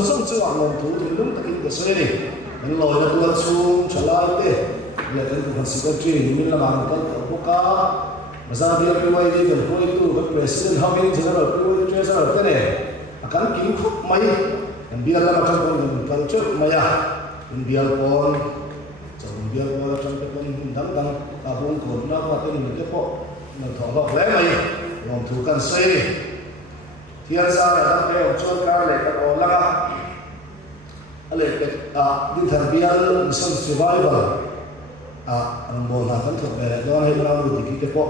song chuang long thu tin lung takin ke soi ni an loi na tuan chung chalai te le kan ku sikal tri min la mang kan ko ka maza dia riwai ni kan ko itu ka president hawin general ko treasurer te ne akan kin khop mai kan biar la kan ko kan chok maya kan biar pon chong biar ko chong ke kon dang dang ta bung ko na pa te ni ke po na tho lo le mai long thu kan soi ni thiên sa là các cái chôn ca lệ các ông lăng lệ tinh thần biên sân survival anh bồn là vẫn thuộc về đó hay là đủ thì cái bộ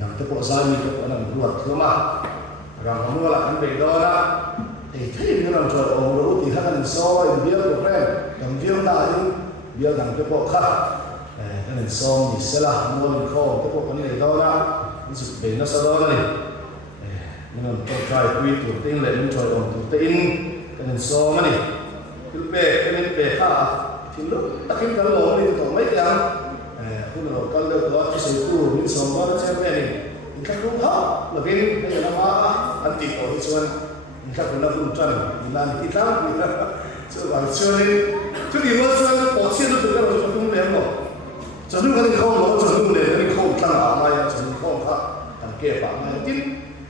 làm cái bộ sai mình cái làm ruột thôi mà rằng không có là anh về đó đó thì thấy như làm trời ông đủ thì hắn soi biên của em cầm viêm đại biên làm cái bộ khác cái này soi thì sẽ là mua những kho cái bộ cái này đó đó giúp về nó sau đó này mình try quy tụ tiếng lệ mình chơi ông tụ tên cái này so mà này cái này ha thì lúc tất cả các lỗ mình có mấy cái cũng là các lỗ đó chỉ sử dụng mình so mà nó xem cái này mình khác không hết là cái này là mà anh tìm ở cái chuyện mình khác cũng là không chuẩn mình làm cái khác mình là chứ bảo chơi chứ thì mà chơi bỏ tiền được cái nào cho không lên một cho nên cái không nó cho nên cái không tăng ảo này cho nên không khác thằng kia bảo này chứ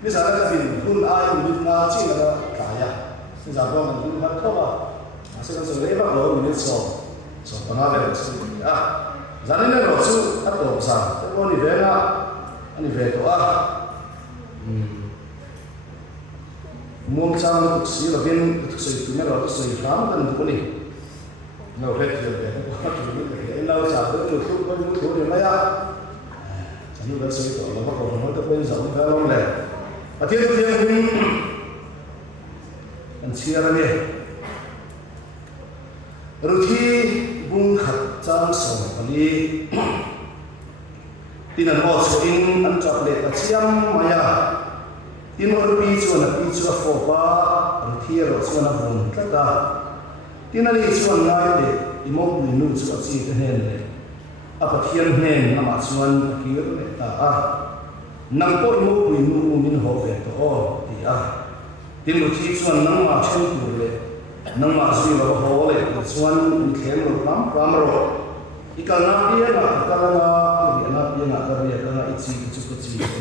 bây giờ là cái gì kun ai mình na chỉ là cả ya bây giờ con mình kun bắt không à sẽ có sự lấy bắt đầu mình đi so còn ai về sự giờ này nó sự bắt đầu sao cái con đi về anh về tổ muôn trang thực sự là viên thực sự tụi nó là thực sự khám cần tụi này nó về thì về nó cái lâu chả tới được chút có những thứ gì mấy chẳng như là sự tổ là bắt đầu nó tập bên giống theo long này Pathian mình anh chia ra nè rồi thì bung khát trang sống cái gì tin anh bảo số in anh chọn lệ ta chiam maya tin hồi pi chuan phổ ba rồi thì rồi chuan là vùng tất cả tin anh đi chuan ngay để imong bùi nu chuan gì cái này này Pathian này nằm ở chuan kia lệ ta nang ko mo bui nu min ho ve to ti tin lu thi chuan nang ma chen tu le nang ma sui lo ho le chuan in khem lo pam ro ikal na bia na kala na bia na ka bia ka na ichi chu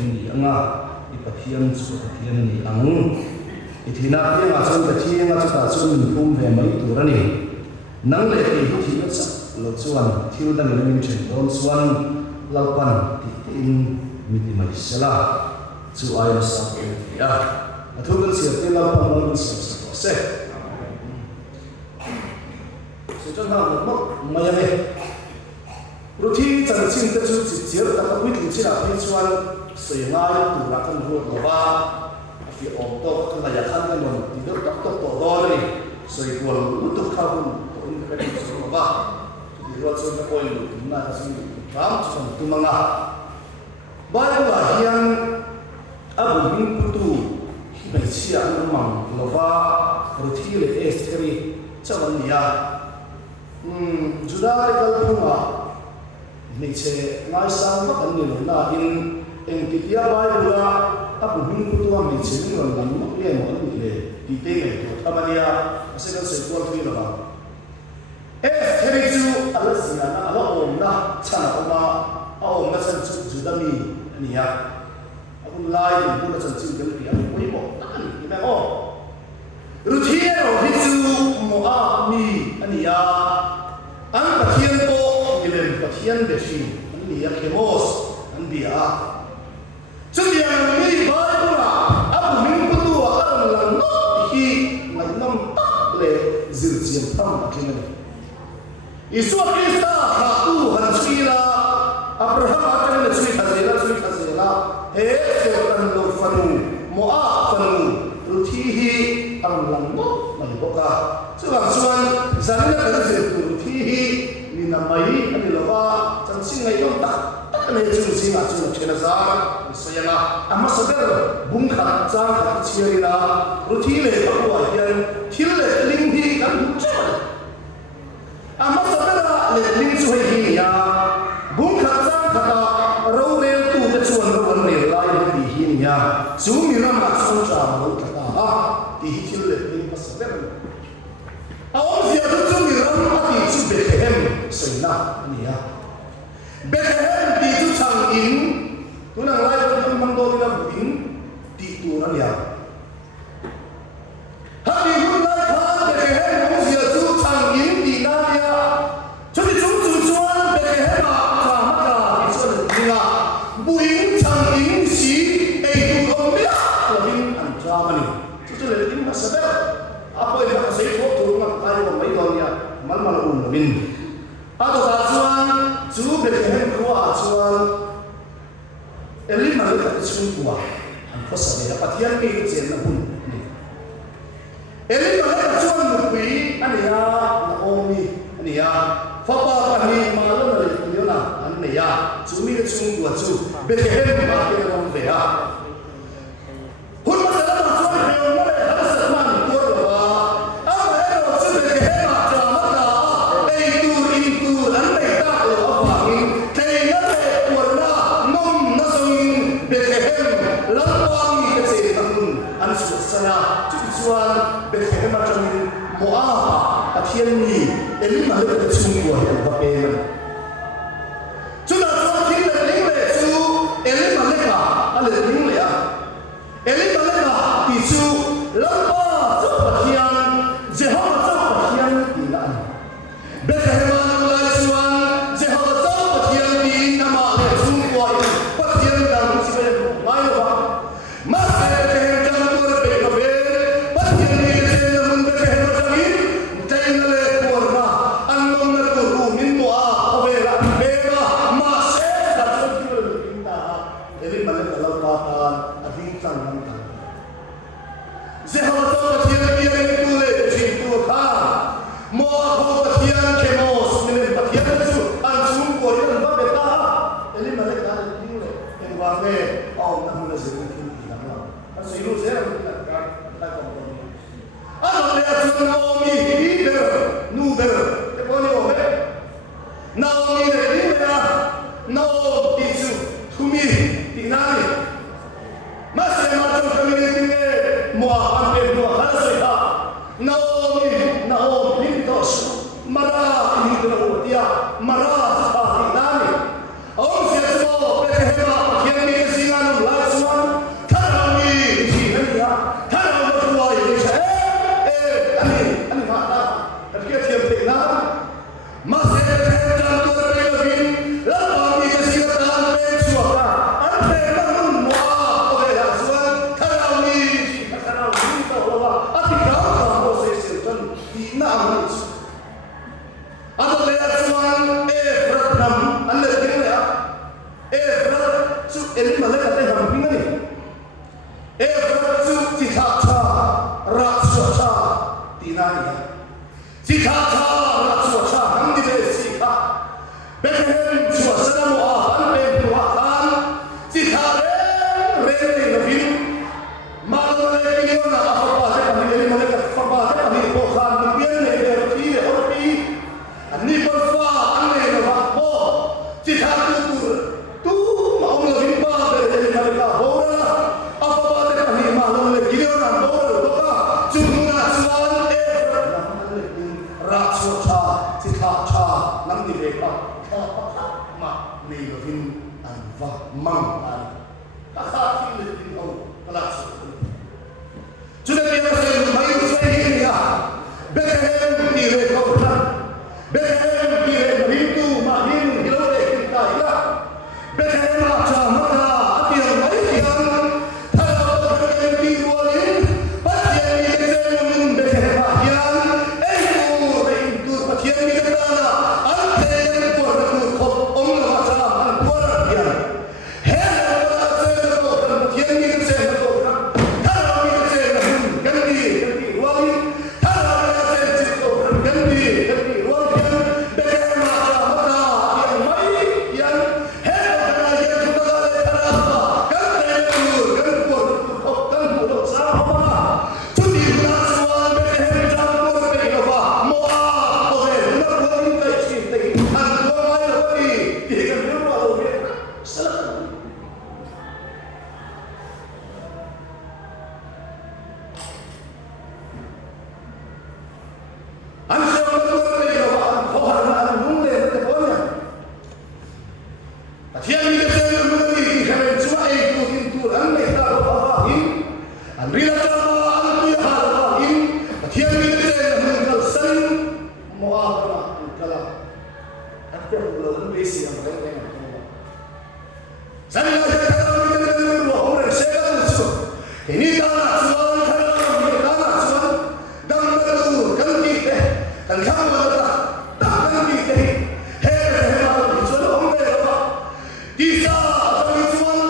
ni anga I Pathian chu Pathian ni ang ithina bia na chuan ka thi nga chu ta chuan phum ve mai tu ra ni nang le ti thi na cha lo chuan thil dan le min chen don chuan lalpan ti in miti mai sala chu ai sa ko ya athugan sia te la pa mon sa se chon ha mo mai ne ruthi chan chin te chu chi chiar ta ka wit chi la pi chuan sei ngai tu ra kan ru lo ba fi om to kan la ya khan kan mon ti do tak to do ni sei ko lu tu kha hun to in ka ti chu ba ti ro chu na ko lu na ta sin ram chu tu manga Bible là hiang abu min putu mai chia an mang lova ruthi le esteri chawan ya juda le kal phunga nei che ngai sang ma kan ni na in eng titia Bible la abu min putu mai che ni ron nan mo le mo ni le ti te le to tamania se kan se ko thi la ba esteri chu alasina na ala om na chana oma om na san chu judami niya akun lai in puna chan chin kan pia ko mo tan ni ba o ruthie ro hichu mo a mi ania an Pathian ko gilen Pathian de shi ania khemos an dia chu dia mi ba pura abu min ko tu aran lang no hi ngai nam ta le zir chiam tam akin ni Isu Krista ha tu han chila Abraham akan na chui khazela he setan lo fanu moa fanu ruthihi ang lang mo mai boka chuan zanna kan se ruthihi ni na mai ani lova chan sing ngai yom tak ne chu sing a chu chena za sayana amma saber bung kha chang kha chiarina ruthile pakwa hian thil le ling hi kan chu amma saber le ling chu hi ya bung kha chang kha ro re tu te chuan ro an re lai ti hi ya chu mi ram ma chu cha ro ta ti hi thil le ling pasaber na niya Bethlehem di chu chang in tunang lai ko mangdo na buin ti tu na niya Happy good night ha Bethlehem mo siya chu chang in di na niya chumi chung chung chuan Bethlehem ma ka ma ka iso dinga buin chang in si ei tu om bia labin an cha mani chu le din ma sabe apoy ma sei thok tu ma kai ko mai don ya mal mal un labin ato ta chuan chu Bethlehem ko a chuan Eli ma le ka chu ko an ko sa le Pathianni chen na hun Eli ma le ka chuan mu pi ania na omi ania fa pa pa ni ma lo na le yo na an ne ya chu mi le chu ko chu Bethlehem ma ke ron ve ha hun ma sa ta chuan pe on ma le ha sa ma ni ko ro ba a ma le ro chu Bethlehem ma cha ma ta ei tu in tu an nei ta o a fa ni te na le ko na nom na song Bethlehem lam pa ni ke se ta hun an su sana chu chuan Bethlehem ma cha ni Unaupa Pathianni Eli ma le ka chu ko ya ba pe man chu na chuan kin le ling le chu Eli ma le ka a le ling le a Eli ma le ka ti chu lam pa chu Pathian Jehovah chu Pathian ti la Bethlehem ma la chuan Jehovah chu Pathian ti na ma le chu ko ya Pathian dang chi le mai lo ba ma se Bethlehem jang ko pe no be Pathianni le se na mun Bethlehem ma ni tai na le ko na an nom na ko ru min mo a ave la be ba ma se da chu ki le tin ta Eli ma le ka la pa ta a ding sang nam ta Jehovah chu Pathianni le ku le chi tu kha mo ko Pathian ke mo ne Pathian chu an chu ko ri ba be ta Eli ma le ka le tin le en wa me au na mu le se ni tin ta na a se lu se na ka ta ko Ano le chu Naomi be nu be te ko ni o be Naomi le ni be no ti chu thumi ti na ni ma se ma chu ka mi ni ne mo an pe do ha se ha Naomi ni to su mara ni do o dia mara ha ti na ni o se so be he ma Pathian ni si na no la chuan tha na ni si na ya tha na mo tu ai ni se ani ma ta ta ke thiam pe na ma se te ta to pe lo vin la pa ni ke si ta pe chu ka an pe ma mun mo o he la chuan tha na ni si tha na ni to lo ba a ti ka ka mo se se tan ti na ni ato le chuan Nam an le ting le chu Eli ma le ka te ham ping ni chu ti tha cha ra chu cha ti na ni ti tha cha ra chu cha ham di le si kha Bethlehem chu sa mo a an pe tu a khan ti tha re ni no hin ma lo le ki yo na a pa se ka ni Eli ma le ka fa pa se ka ni ko khan ni bien le de ti le o pi an ni por fa an le no va po ti tha tu ma om lo hin pa be Eli ma le ka ho ra a pa pa se ka ni ma lo le ki yo na do lo ka chu na chuan nam le in ra chu cha ti tha cha nam ni le ka ma ni lo hin an va mang an ka kha ti le tin ho ka la chu chu de ya se mai lu se hi ya Bethlehem ti le ko na Bethlehem ti le ri tu ma hin hi lo le ki ta ila Bethlehem ma cha ma ta ti lo mai hian tha lo Bethlehem ti wo lin Pathianni le se mun Bethlehem ma hian ei tu Pathianni le ta na an te le ko na tu ko om lo cha an ko ra hian he lo se ko cái lớn bị xì cái này Saya nak cakap dengan orang saya tu, ini tanah Tuhan, tanah Tuhan, dan betul kan kita, kan kamu ada, kan kita, hei Tuhan orang berapa, kita kami Tuhan,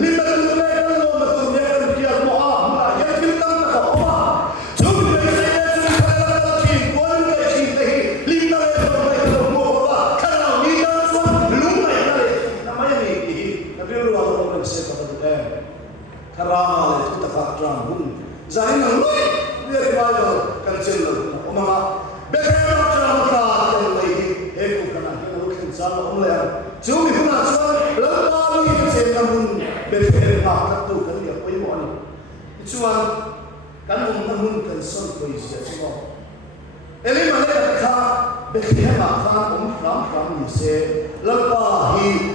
lima betul dia doa, yang kita tak doa, cuma saya kalau Tuhan kita lima betul doa, kalau kita Tuhan lumai namanya ni. Biru orang saya kata tu kerana itu tak kacau pun. Zain orang dia rival kancil. Omang bekerja macam apa yang lagi ekor kena kita bukan sama orang. Cuma pun asal lalu ini saya pun bekerja macam tu kan dia koi mana. Cuma kan orang kan sol koi siapa. Ini mana kata bekerja macam orang ni saya lalu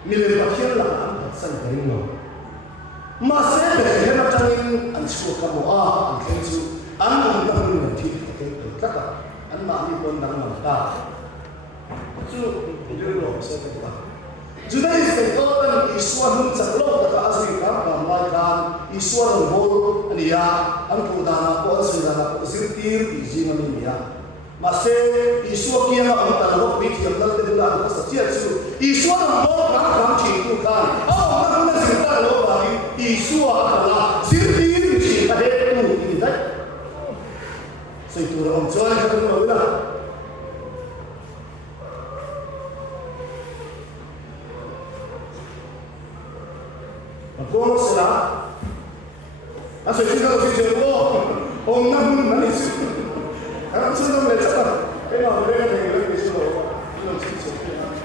Milik Pathian lah, san karimno. Masih berkah macam ini, anjur kamu an kencu, an mungkin nanti kita kata, an mami pun dah nampak. Itu loh saya kata. Jadi sekarang Iswan mencaklok kata asli kan, bahkan Iswan bol dia, an kudana ko asli zirtir izin ini ya. Masih Iswan kia orang tahu biji yang dalam dalam setiap itu Iswan bol orang cintu kan, orang mana cinta lo bagi Iswan adalah zirtir cinta itu ini dah. Saya tu orang Jawa yang tahu lah. Aku salah. Asal kita tu cerita, orang nak mana sih? Karena sudah melihat, memang mereka yang lebih sudah belum sih.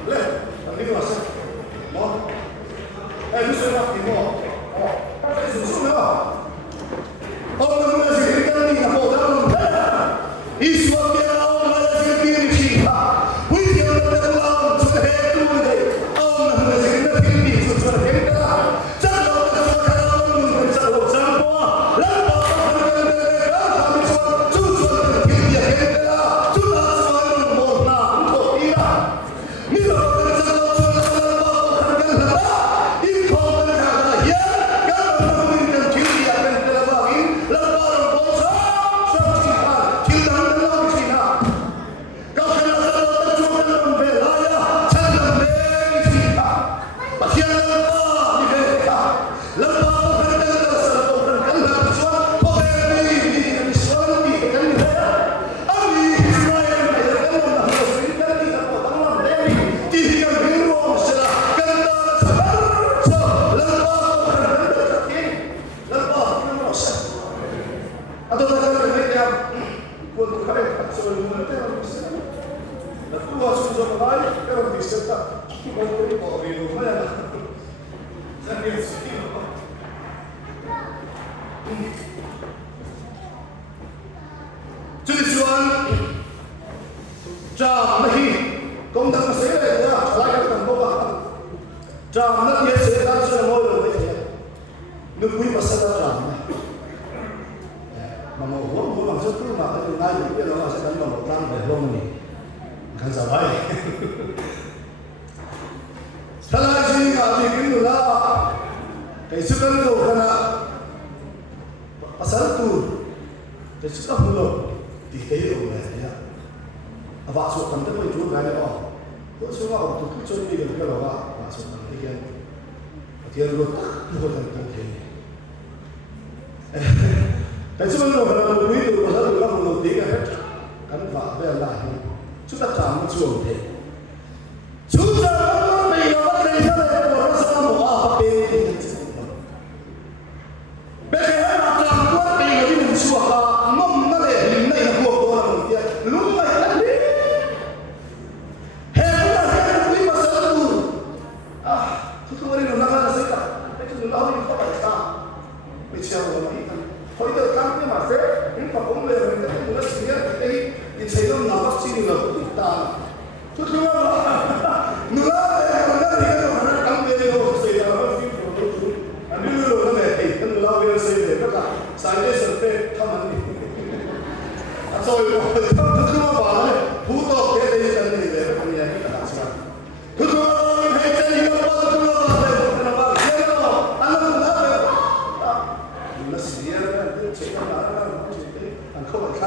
Leh, ini masa, mau? Ini sudah mau? Oh, ini sudah. Orang mana sih kita ni nak mau dalam? Iswat dia orang mana sih kiri kita? Wih yang dalam sudah itu ni. Orang mana sih kita kiri sudah kita. Jangan orang mencalau sampo, lalu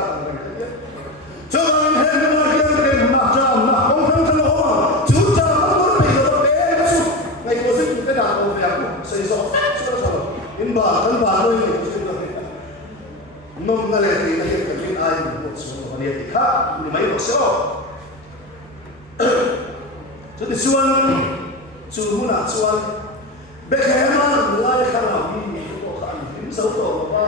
ang rengkanya. Jangan hendak yang nak jangan nak orang terlalu juta orang berbeza berbeza. Ngai kosip kita dah tahu aku sesuatu sesuatu. Inba kan baru ini kosip kita. Nom ngaleti ngai kerja air semua dia dikah ini mai kosip. Jadi suan suuna suan bekerja mulai karena ini bukan sesuatu apa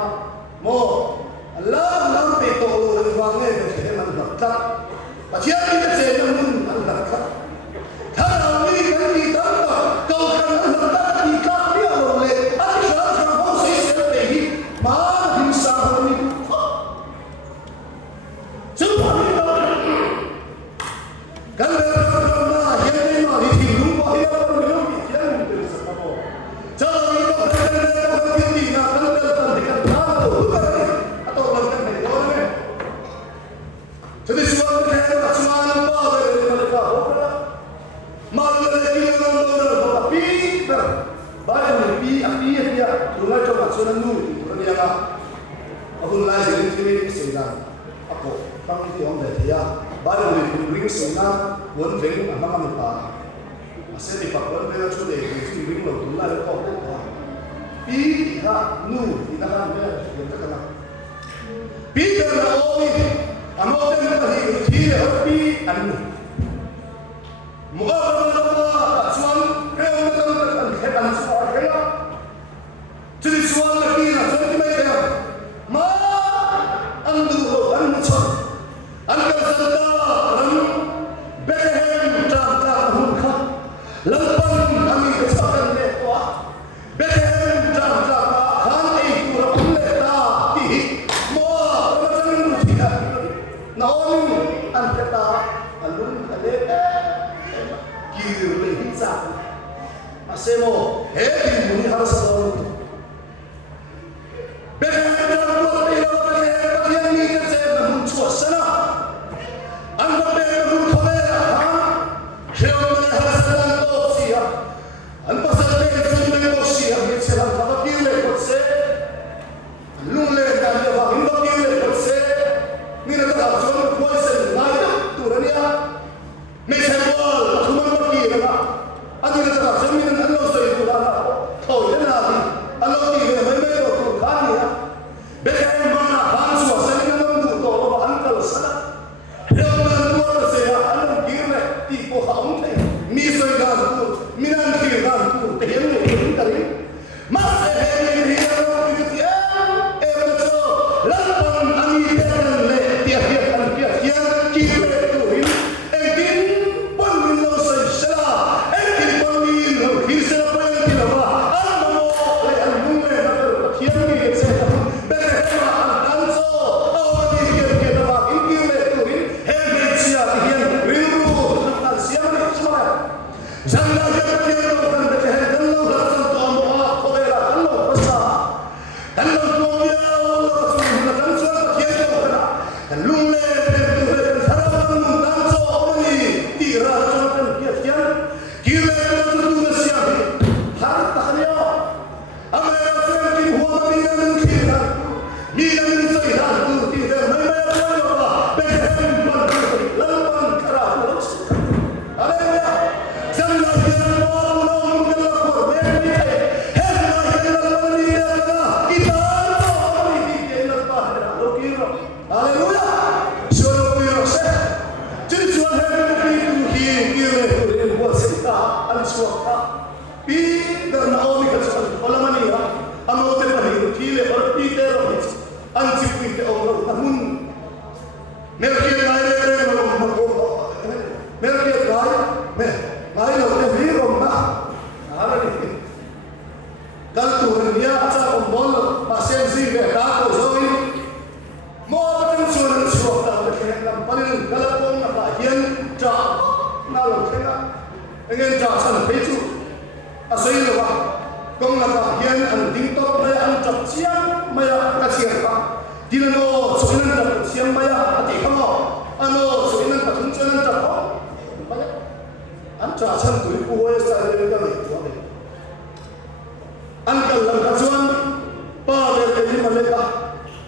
mau Allah beto orang wangi bekerja mendapat Pathianni bekerja mendapat kalau ini kan kita kau kan mendapat di kaki oleh asyik kamu sesuatu mana bisa ini semua itu kan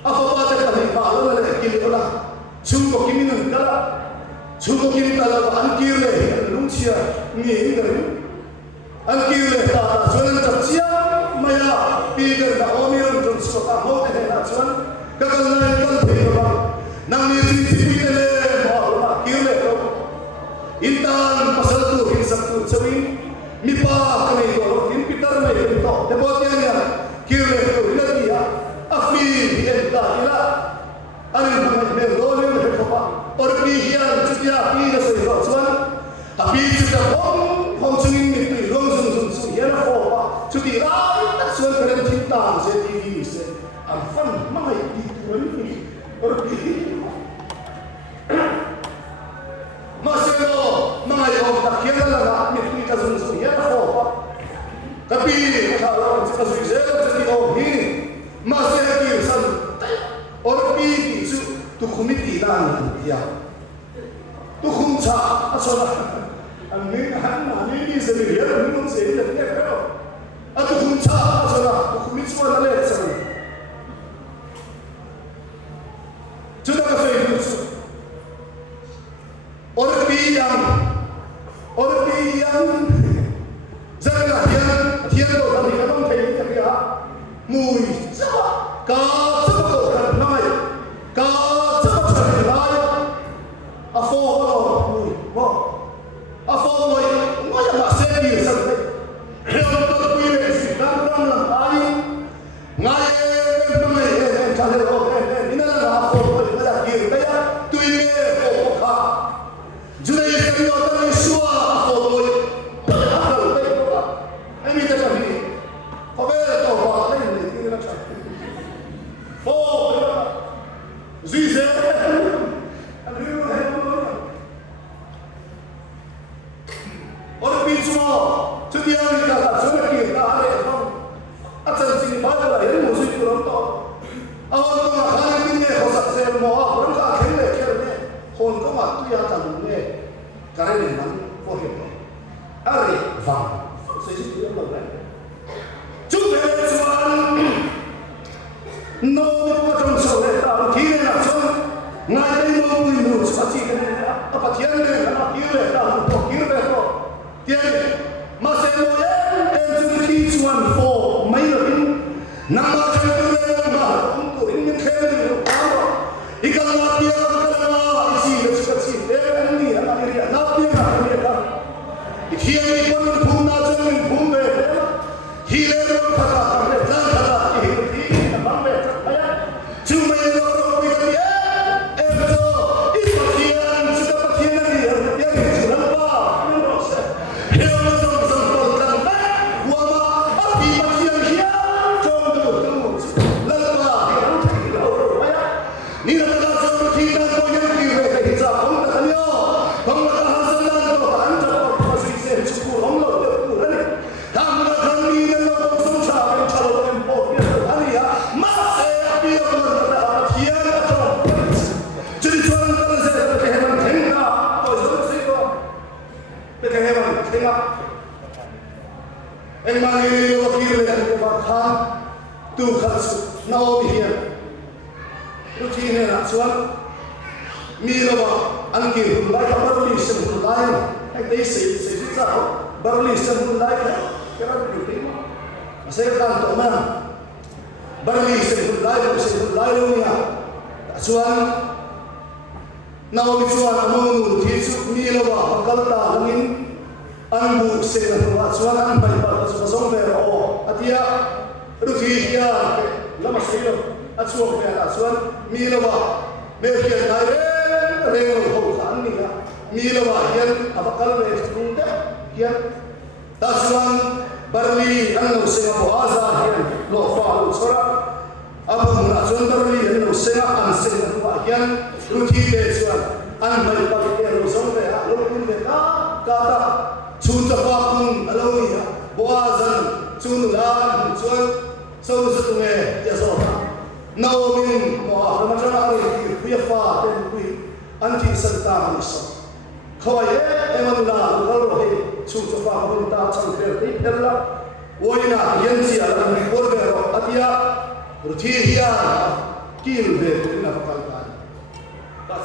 Apa baca tadi kalau lelaki itu lah chung có kim nên cả chung có kim ta là ăn kia lệ lúng chia nghỉ cái ăn kia lệ ta cho nên chặt chia mày à bây giờ đã ôm yêu trong số ta hốt thế là cho nên các con này con thấy được không năng lực gì thì bây giờ mà kia lệ đâu intan pasal tu in satu cewin mipa kami itu in Peter mai itu tepatnya kia lệ tu ini dia afi dia ila anh mang về rồi nên phải có bạn, ở đây hiện chúng ta đi là sự rõ ràng, tapi chúng ta không chứng minh được cái rong rong hiện là phổ bạn, chúng ta lại tất nhiên cái đến thiên đàng sẽ đi sẽ ăn phân mang lại đi tuấn đi, ở đây mà sẽ lo mang lại ông ta hiện là làm những cái rong rong hiện là phổ bạn, tapi kalau chúng ta suy xét chúng ta ông đi mà sẽ đi sang orang pi itu tu komiti dan dia tu kumca asal angin angin ini sendiri minum sendiri dia kalau tu kumca asal tu komiti semua ada sekali sudah kasih itu orang pi yang janganlah dia tu tadi kadang kayak dia mui siapa kau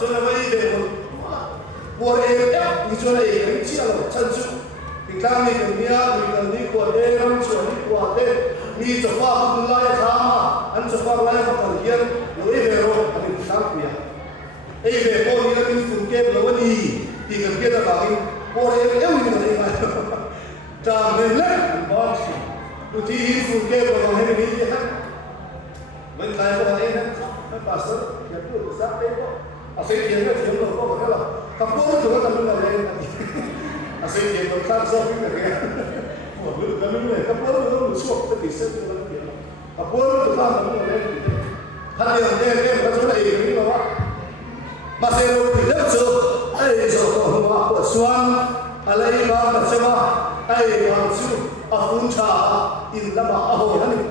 cho nên vậy về một buồn em ép cho này cái chia là chân chú thì ta mình cần đi qua đây làm chuyện đi qua đây mi cho qua cũng lại thà anh cho qua lại vào thời gian rồi về rồi anh sáng khuya ấy về cô đi là mình phun kép là vấn đi thì cần kia là bảo mình buồn em mình là gì mà trả mình lấy bao đôi khi phun kép là còn hay mình đi hết mình lại còn ấy hếtไม่ป่าสดอย่าพูดซักเล่นก็อาศัยเทียนก็เทียนเราก็บอกแล้วคำพูดก็ถือว่าทำเป็นเราเลยอาศัยเทียนเราข้างซ้อมนี่แบบนี้หัวรู้กันไม่รู้เลยคำพูดเราต้องช่วงจะติดเส้นเราเปลี่ยนคำพูดเราถือว่าทำเป็นเราเลยท่านเดียวเนี่ยมันจะอะไรอย่างนี้มาว่ามาเซลล์ติดแล้วสุดไอ้โซ่ตัวหัวปวดส่วนอะไรบางแบบเชื่อว่าไอ้บางชื่ออาฟุนชาอินละมาอาโหนั่นเอง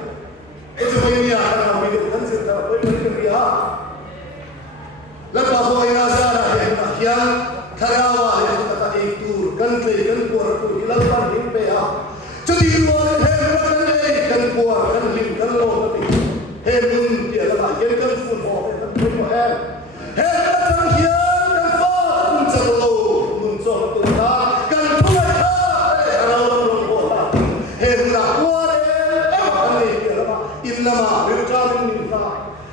ก็จะไม่มีอะไรเราไม่ดูทั้งสิ้นแต่ไม่มีเรื่องแล้วพอพอยนาซาเห็นยังทาราวาเห็นตาเอกตูกันเกยกันปวดตูที่เราฟังเห็นไปอ่ะจะดีว่าเห็นกันเลยกันปวดกันลิ้นกันโลกันติเห็นมึงเดี๋ยวละเย็นกันฝุ่นหอบเห็นกันฝุ่นหอบเห็นกันเขียนกันฟ้ามึงจะโลมึงจะตุนตากันทุกท่าเราลงโบราณเห็นหนักว่าเอ็มกันเลยเดี๋ยวละอินละมาเรื่องจามินละ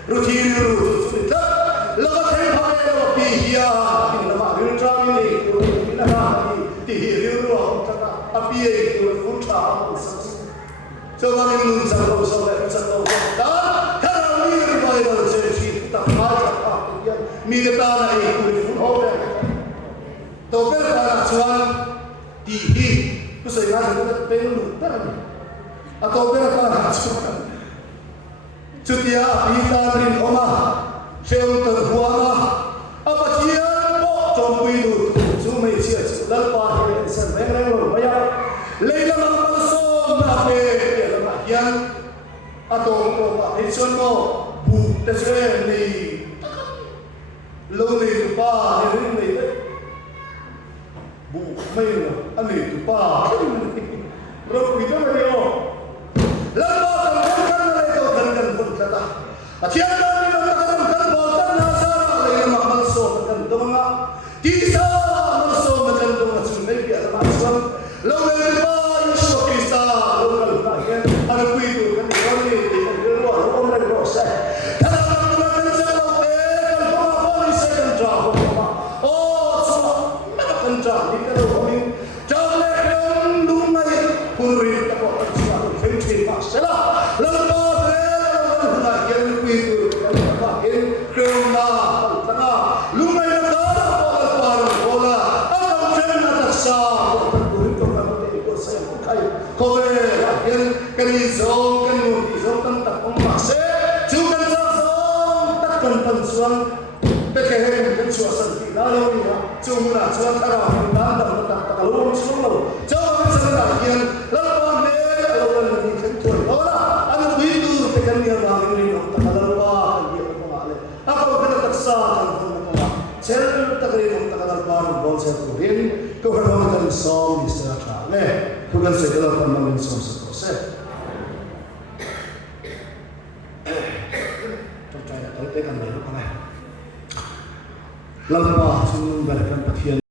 รูทีรูสุดละแล้วก็เทพาเอวปีเฮียอินละมาเรื่องจามินเลยอินละมาที่เฮียรู้ว่าจะทำอภิเษกตัวฟุ้งชาอุศสเจ้ามันนุ่งสังโลสเลสังโลแต่ถ้าเรามีเรื่องอะไรเราจะชีวิตต่างมาจากภาคเดียวมีแต่ตาในตัวฟุ้งหอบเลยตัวเป็นการชวนที่ฮีก็ใส่งานจะเป็นหนุ่มแต่อะตัวเป็นการชวนจุดยาปีตารินออกมาเชลเตอร์หัวมาอาปัจจัยโปจอมปุยดูซูไม่เชื่อสุดแล้วปาเห็นเส้นแรงแรงลงไปยังเลยละมันมันส่งมาเป็นเดี๋ยวละยังอะตัวตัวว่าเห็นส่วนโมบุกแต่เชื่อนี่ลงเลยตัวป้าเห็นนี่บุกไม่หรอกอันนี้ตัวป้ารถปิดไม่ได้หรอกแล้วก็Pathian kami mengatakan bahwa nasara yang masuk dengan doa bisa masuk dengan doa sungai biasa masuk lalu kita Yesus Kristus lalu kita ada kuitu kan kami dengan luar orang dosa karena mengatakan segala kan apa saya jawab oh semua akan jadi kalau kami jangan lumai puri tak apa fungsi masalah lalu kan izong kan izong kan tak pemase juga izong tak kan pensuan pekeh kan suasan lalu ya cuma suan tarah dan tak kalau semua jauh sekalian lalu ane lalu ane kan tuan ora anu itu pekan dia bang ini tak kalau apa dia pemale apa kena taksa kan pemale sel tak kena tak kalau apa bol sel kurin kau harus kan som istilah ne bukan segala pemain som seterusnya Lalramchhana sunung berikan Pathian